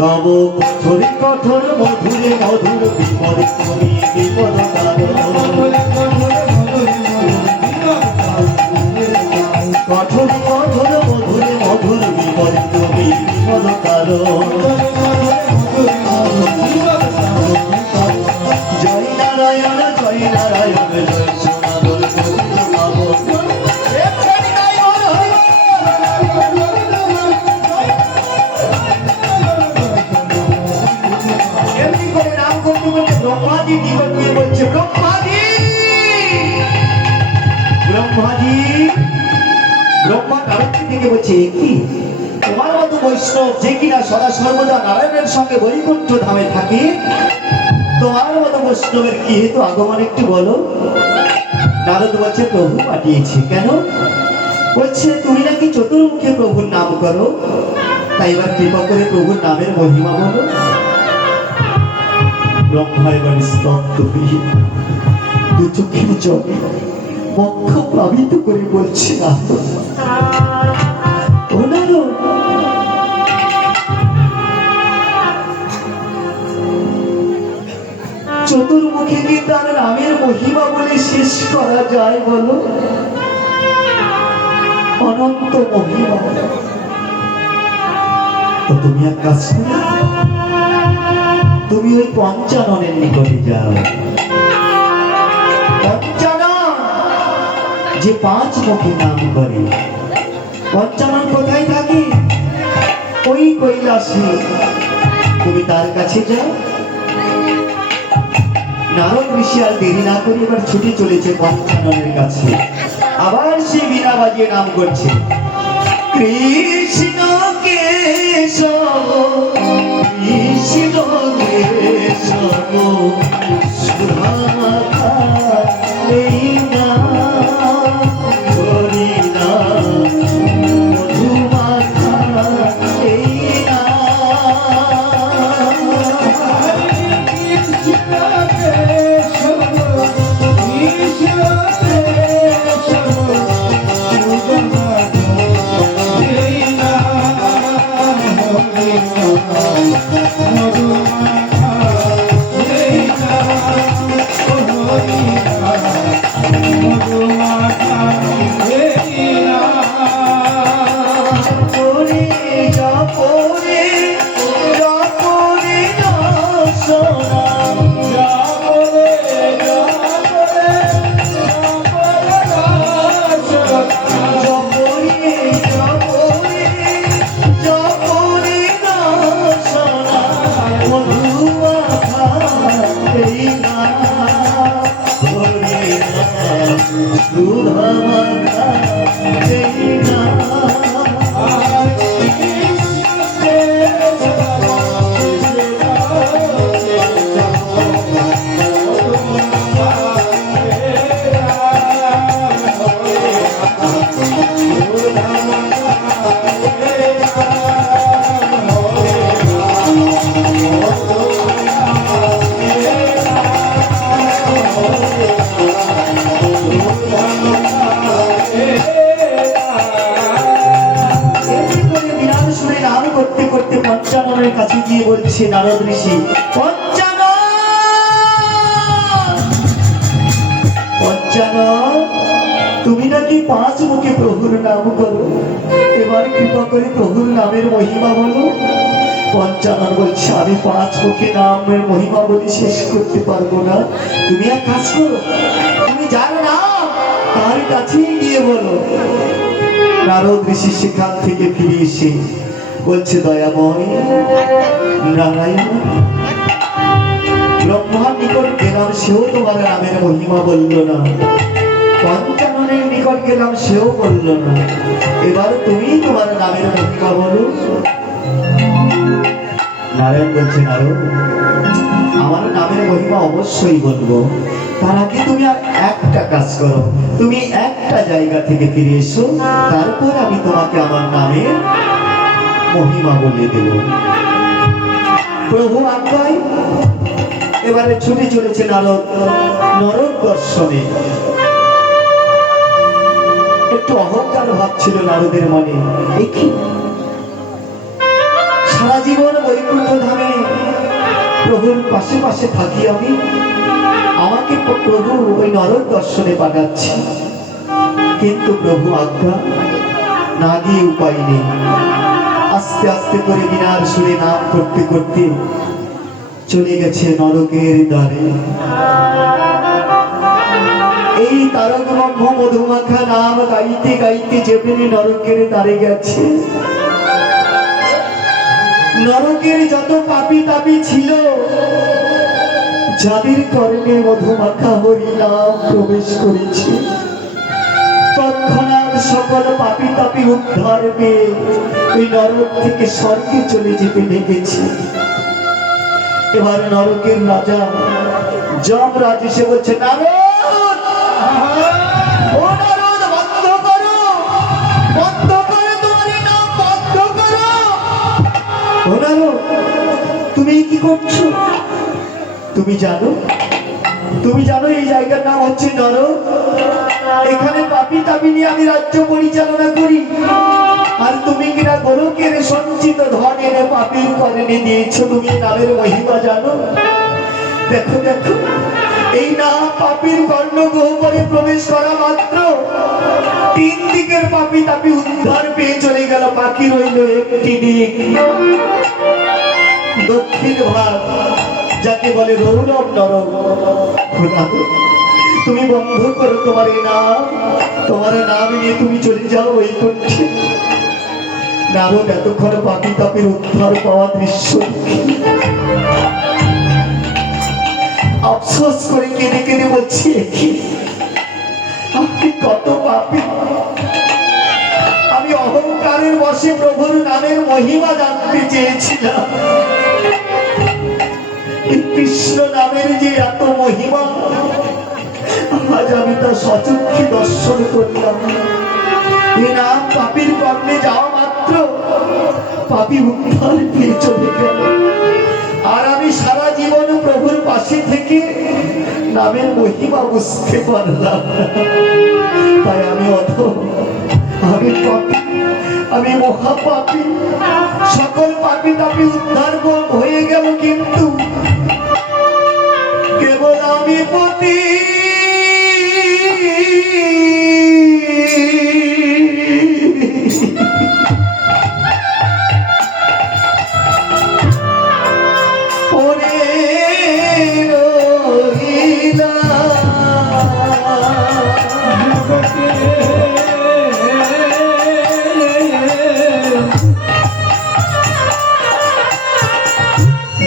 তব কঠোর কঠোর মধুরে মধুর বিপদ তুমি বিপদ কঠোর কঠোর মধুরে মধুর বিপদ তুমি বিপদ জয় নারায়ণ জয় নারায়ণ জয় সোনাদল ब्रह्माजी निकट में बोलছে ब्रह्माजी ब्रह्माजी ब्रह्मा नारदকে ডেকে বলছে কি তোমার মতো বৈষ্ণব যে কিনা সদা সর্বদা নারায়ণের সঙ্গে বৈকুণ্ঠ ধামে থাকে তোমার মতো বৈষ্ণবের কি হেতু আগমন একটু বলো। নারদ বলছে প্রভু পাঠিয়েছে। কেন? বলছে তুমি নাকি চতুর্মুখে প্রভুর নাম করো, তাই এবার কৃপা করে প্রভুর নামের মহিমা বলো। ব্রহ্মা এবার স্তব্ধ হয়ে দু চোখের জলে বক্ষ প্লাবিত করে বলছে না চতুর্মুখে কি তার নামের মহিমা বলে শেষ করা যায় বলো? অনন্ত মহিমা। তো তুমি এক কাজ করো, তুমি ওই পঞ্চাননের নিকটে যাও। পঞ্চানন যে পাঁচ মুখে নাম করে, পঞ্চানন কোথায় থাকে? ওই কৈলাসে। তুমি তার কাছে যাও। নারদ ঋষি আর দেরি না করে এবার ছুটে চলেছে পঞ্চাননের কাছে। আবার সে বীণা বাজিয়ে নাম করছে কৃষ্ণ কেশব কৃষ্ণ কেশব সুধামাখা এই নাম হরি নাম মধুমাখা এই পঞ্চাননের কাছে গিয়ে বলছে নারদ ঋষি পঞ্চানন তুমি নাকি পাঁচ মুখে প্রভুর নাম করো, এবার কৃপা করে প্রভুর নামের মহিমা বলো। পঞ্চানন বলছে আমি পাঁচ মুখে নামের মহিমা বলে শেষ করতে পারবো না। তুমি এক কাজ করো, তুমি জানো না তার কাছে গিয়ে বলো। নারদ ঋষি সেখান থেকে ফিরে এসে বলছে দয়াময় নারায়ণ ব্রহ্মার নিকট গেলাম, সেও তোমার নামের মহিমা বলল না। পঞ্চাননের নিকট গেলাম, সেও বলল না। এবার তুমি তোমার নামের মহিমা বলো। নারায়ণ বলছে নারদ আমার নামের মহিমা অবশ্যই বলবো। তার আগে তুমি আর একটা কাজ করো, তুমি একটা জায়গা থেকে ফিরে এসো, তারপর আমি তোমাকে আমার নামের মহিমা বলে দেব। প্রভু আজ্ঞায় এবারে ছুটে চলেছে নারদ নরক দর্শনে। একটু অহংকার ভাব ছিল নারদের মনে, কি সারা জীবন বৈকুণ্ঠ ধামে প্রভুর পাশে পাশে থাকি আমি, আমাকে প্রভু ওই নরক দর্শনে পাঠাচ্ছে। কিন্তু প্রভু আজ্ঞা না দিয়ে উপায় নেই। আস্তে আস্তে করে বিনার সুরে নাম করতে করতে চলে গেছে নরকের দ্বারে। এই তারক ব্রহ্ম মধুমাখা নাম গাইতে গাইতে যেমনি নরকের দ্বারে গেছে, নরকের যত পাপী তাপী ছিল, যাদের কর্ণে মধুমাখা হরি নাম প্রবেশ করেছে, তৎক্ষণাৎ সকল পাপী তাপী উদ্ধার পেয়ে ওই নরক থেকে স্বর্গে চলে যেতে লেগেছে। এবার নরকের রাজা যমরাজ এসে বলছে, নারদ, ও নারদ, বন্ধ করো, বন্ধ করো, তোমার নাম বন্ধ করো। ও নারদ, তুমি কি করছো? তুমি জানো এই জায়গার নাম হচ্ছে নরক। এখানে পাপী তাপী নিয়ে আমি রাজ্য পরিচালনা করি, আর তুমি কিনা গোলকের সঞ্চিত ধনের পাপীর কর্ণে দিয়েছো। তুমি নামের মহিমা জানো? দেখো দেখো, এই নাম পাপীর কর্ণ গহ্বরে প্রবেশ করা মাত্র 3 দিকের পাপী তাপী উদ্ধার পেয়ে চলে গেল। বাকি রইল একটি দিক, দক্ষিণ ভাগ, যাকে বলে রৌরব নরক। তুমি বন্ধ করো তোমার নাম নিয়ে তুমি চলে যাও ওই কক্ষে। নারদ এতক্ষণ পাপী তাপীর উদ্ধার পাওয়া দৃশ্য আফসোস করে কেঁদে কেঁদে বলছি, আপনি কত পাপী। আমি অহংকারের বশে প্রভুর নামের মহিমা জানতে চেয়েছিলাম। কৃষ্ণ নামের যে এত মহিমা, আজ আমি তা সচক্ষে দর্শন করলাম। এই নাম পাপীর কর্ণে যাওয়া মাত্র পাপী উদ্ধার পেয়ে চলে গেল। আর আমি সারা জীবন প্রভুর পাশে থেকে নামের মহিমা বুঝতে পারলাম। তাই আমি আমি পাপী, আমি মহাপাপী। সকল পাপী তাপী উদ্ধার হয়ে গেল, কিন্তু কেবল আমি পতি।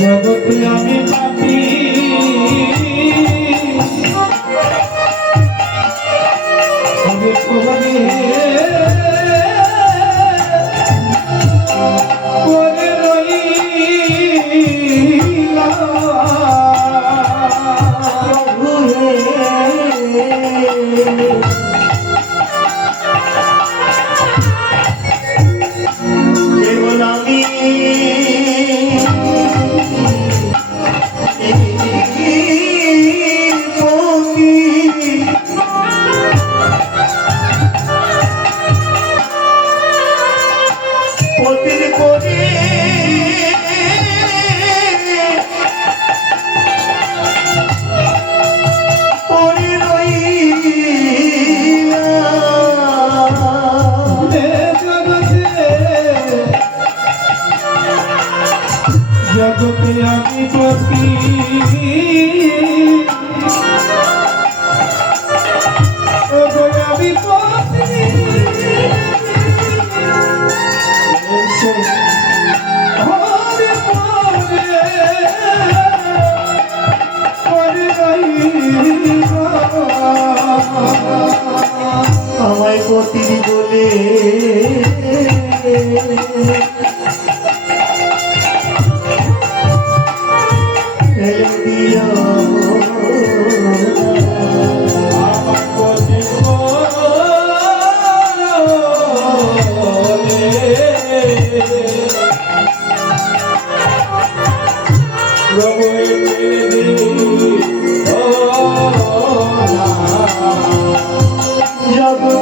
জগতে আমি পাপী, আমি কোহরে করে রইলাম। কেবল আমি জগতে আমি পাপী, আমি পাপী। আমায় পতি বলে ফেলে দিও আমার প্রতি প্রভু জগৎ